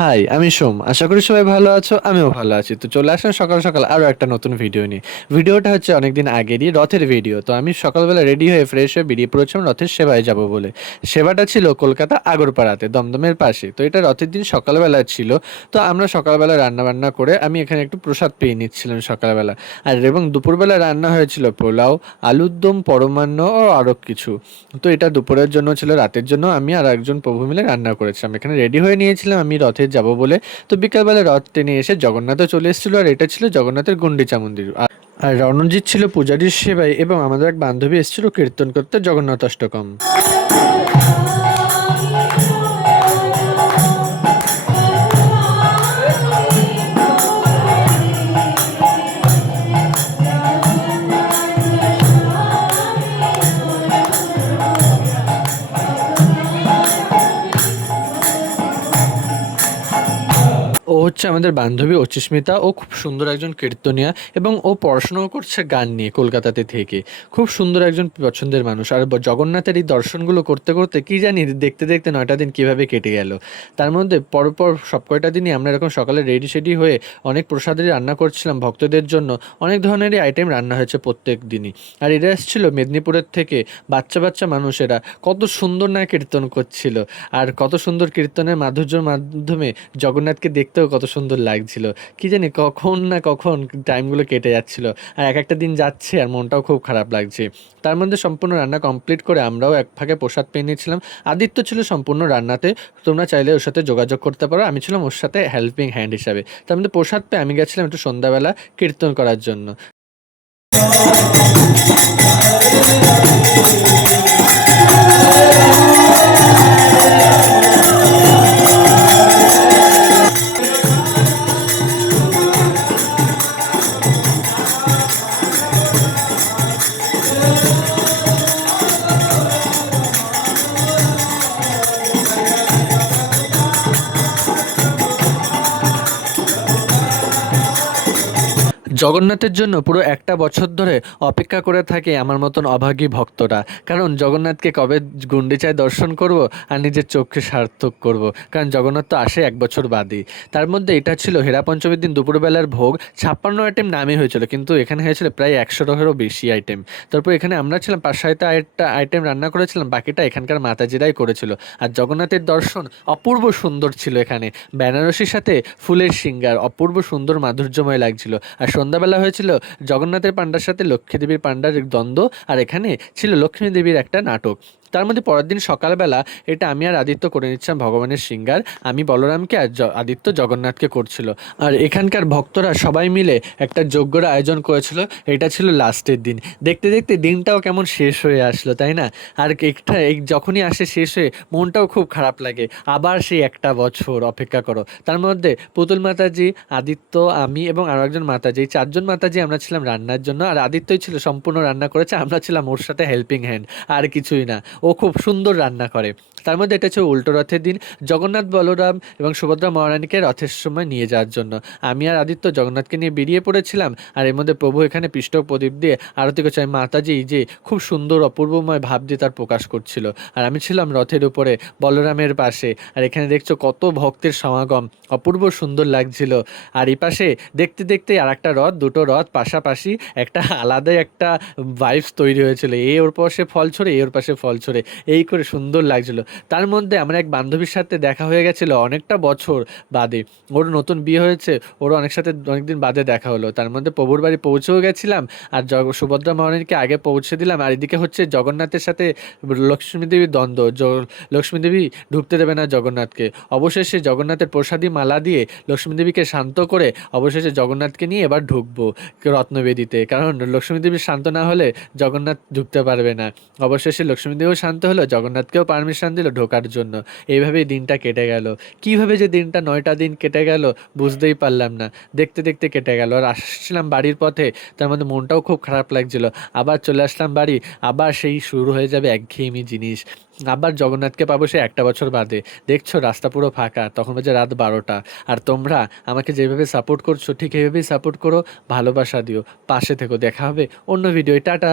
High, আমি সোম। আশা করি সবাই ভালো আছো। আমিও ভালো আছি। তো চলে আসলাম সকাল সকাল আরও একটা নতুন ভিডিও নিয়ে। ভিডিওটা হচ্ছে অনেকদিন আগেরই রথের ভিডিও। তো আমি সকালবেলা রেডি হয়ে ফ্রেশ হয়ে বেরিয়ে পড়েছিলাম রথের সেবায় যাব বলে। সেবাটা ছিল কলকাতা আগরপাড়াতে, দমদমের পাশে। তো এটা রথের দিন সকালবেলা ছিল। তো আমরা সকালবেলা রান্নাবান্না করে আমি এখানে একটু প্রসাদ পেয়ে নিচ্ছিলাম সকালবেলা। এবং দুপুরবেলা রান্না হয়েছিল পোলাও, আলুর দম, পরমান্ন ও আরও কিছু। তো এটা দুপুরের জন্য ছিল, রাতের জন্য আমি আর একজন প্রভু মিলে রান্না করেছিলাম। এখানে রেডি হয়ে নিয়েছিলাম আমি রথে যাব বলে। তো বিকালবেলা রথ টেনে এসে জগন্নাথও চলে এসেছিল, আর এটা ছিল জগন্নাথের গুন্ডিচা মন্দির। আর রণজিৎ ছিল পূজারীর সেবায়, এবং আমাদের এক বান্ধবী এসেছিল কীর্তন করতে জগন্নাথ অষ্টকম। ও হচ্ছে আমাদের বান্ধবী অচিস্মিতা। ও খুব সুন্দর একজন কীর্তনিয়া, এবং ও পড়াশোনাও করছে গান নিয়ে কলকাতাতে থেকে। খুব সুন্দর একজন পছন্দের মানুষ। আর জগন্নাথের এই দর্শনগুলো করতে করতে কি জানি দেখতে দেখতে 9টা দিন কিভাবে কেটে গেল। তার মধ্যে পরপর সব কয়টা দিনই আমরা এরকম সকালে রেডি সেডি হয়ে অনেক প্রসাদের রান্না করছিলাম ভক্তদের জন্য। অনেক ধরনেরই আইটেম রান্না হয়েছে প্রত্যেক দিনই। আর এরা এসেছিল মেদিনীপুরের থেকে, বাচ্চা বাচ্চা মানুষেরা কত সুন্দর না কীর্তন করছিল। আর কত সুন্দর কীর্তনের মাধুর্যের মাধ্যমে জগন্নাথকে দেখতেও কত সুন্দর লাগছিল। কি জানি কখন না কখন টাইমগুলো কেটে যাচ্ছিল, আর এক একটা দিন যাচ্ছে আর মনটাও খুব খারাপ লাগছে। তার মধ্যে সম্পূর্ণ রান্না কমপ্লিট করে আমরাও এক ফাঁকে প্রসাদ পেয়ে নিয়েছিলাম। আদিত্য ছিল সম্পূর্ণ রান্নাতে। তোমরা চাইলে ওর সাথে যোগাযোগ করতে পারো, আমি ছিলাম ওর সাথে হেল্পিং হ্যান্ড হিসাবে। তার মধ্যে প্রসাদ পেয়ে আমি গেছিলাম একটু সন্ধ্যাবেলা কীর্তন করার জন্য। জগন্নাথের জন্য পুরো একটা বছর ধরে অপেক্ষা করে থাকে আমার মতন অভাগী ভক্তরা। কারণ জগন্নাথকে কবে গুন্ডিচায় দর্শন করব আর নিজের চোখকে সার্থক করব। কারণ জগন্নাথ তো আসে এক বছর বাদই। তার মধ্যে এটা ছিল হেরা পঞ্চমীর দিন দুপুরবেলার ভোগ। 56 আইটেম নামই হয়েছিল, কিন্তু এখানে হয়েছিল প্রায় 100-এরও বেশি আইটেম। তারপর এখানে আমরা ছিলাম 5-6টা আইটেম রান্না করেছিলাম, বাকিটা এখানকার মাতাজিরাই করেছিল। আর জগন্নাথের দর্শন অপূর্ব সুন্দর ছিল। এখানে বেনারসির সাথে ফুলের সিঙ্গার অপূর্ব সুন্দর মাধুর্যময় লাগছিল। আর সন্ধ্যাবেলা হয়েছিল জগন্নাথের পাণ্ডার সাথে লক্ষ্মী দেবীর পাণ্ডার দ্বন্দ্ব, আর এখানে ছিল লক্ষ্মী দেবীর একটা নাটক। তার মধ্যে পরের দিন সকালবেলা এটা আমি আর আদিত্য করে নিচ্ছিলাম ভগবানের সিঙ্গার। আমি বলরামকে আর আদিত্য জগন্নাথকে করছিল। আর এখানকার ভক্তরা সবাই মিলে একটা যজ্ঞর আয়োজন করেছিল। এটা ছিল লাস্টের দিন। দেখতে দেখতে দিনটাও কেমন শেষ হয়ে আসলো, তাই না? আর যখনই আসে শেষ হয়ে মনটাও খুব খারাপ লাগে। আবার সেই একটা বছর অপেক্ষা করো। তার মধ্যে পুতুল মাতাজি, আদিত্য, আমি এবং আরও একজন মাতাজি, এই 4জন মাতাজি আমরা ছিলাম রান্নার জন্য। আর আদিত্যই ছিল সম্পূর্ণ রান্না করেছে, আমরা ছিলাম ওর সাথে হেল্পিং হ্যান্ড, আর কিছুই না। ও খুব সুন্দর রান্না করে। তার মধ্যে এটা হচ্ছে উল্টো রথের দিন, জগন্নাথ, বলরাম এবং সুভদ্রা মহারানীকে রথের সময় নিয়ে যাওয়ার জন্য আমি আর আদিত্য জগন্নাথকে নিয়ে বেরিয়ে পড়েছিলাম। আর এর মধ্যে প্রভু এখানে পৃষ্ঠ প্রদীপ দিয়ে আরতি করছে। আমি মাতাজি যে খুব সুন্দর অপূর্বময় ভাব দিয়ে তার প্রকাশ করছিল, আর আমি ছিলাম রথের উপরে বলরামের পাশে। আর এখানে দেখছো কত ভক্তের সমাগম, অপূর্ব সুন্দর লাগছিল। আর এই পাশে দেখতে দেখতে আর একটা রথ, দুটো রথ পাশাপাশি, একটা আলাদাই একটা ভাইবস তৈরি হয়েছিল। এ ওর পাশে ফল ছড়ে, এ ওর পাশে ফল ছড়ে, এই করে সুন্দর লাগছিল। তার মধ্যে আমার এক বান্ধবীর সাথে দেখা হয়ে গেছিলো অনেকটা বছর বাদে। ওর নতুন বিয়ে হয়েছে, ওর অনেকদিন বাদে দেখা হলো। তার মধ্যে প্রভুর বাড়ি পৌঁছেও গেছিলাম, আর সুভদ্রা মহারানীকে আগে পৌঁছে দিলাম। আর এদিকে হচ্ছে জগন্নাথের সাথে লক্ষ্মী দেবীর দ্বন্দ্ব। লক্ষ্মী দেবী ঢুকতে দেবে না জগন্নাথকে। অবশেষে জগন্নাথের প্রসাদী মালা দিয়ে লক্ষ্মী দেবীকে শান্ত করে অবশেষে জগন্নাথকে নিয়ে এবার ঢুকবো রত্নবেদিতে। কারণ লক্ষ্মী দেবী শান্ত না হলে জগন্নাথ ঢুকতে পারবে না। অবশেষে লক্ষ্মী দেবীও শান্ত হলো, জগন্নাথকেও পারমিশন দিল ঢোকার জন্য। এইভাবেই দিনটা কেটে গেল। কিভাবে যে দিনটা 9টা দিন কেটে গেল বুঝতেই পারলাম না। দেখতে দেখতে কেটে গেল। আর আসছিলাম বাড়ির পথে, তার মধ্যে মনটাও খুব খারাপ লাগছিল। আবার চলে আসলাম বাড়ি, আবার সেই শুরু হয়ে যাবে একঘেয়েমি জিনিস। আবার জগন্নাথকে পাবো সে একটা বছর বাদে। দেখছো রাস্তা পুরো ফাঁকা, তখন বাজে রাত 12টা। আর তোমরা আমাকে যেভাবে সাপোর্ট করছো ঠিক এইভাবেই সাপোর্ট করো, ভালোবাসা দিও, পাশে থেকো। দেখা হবে অন্য ভিডিও। টাটা।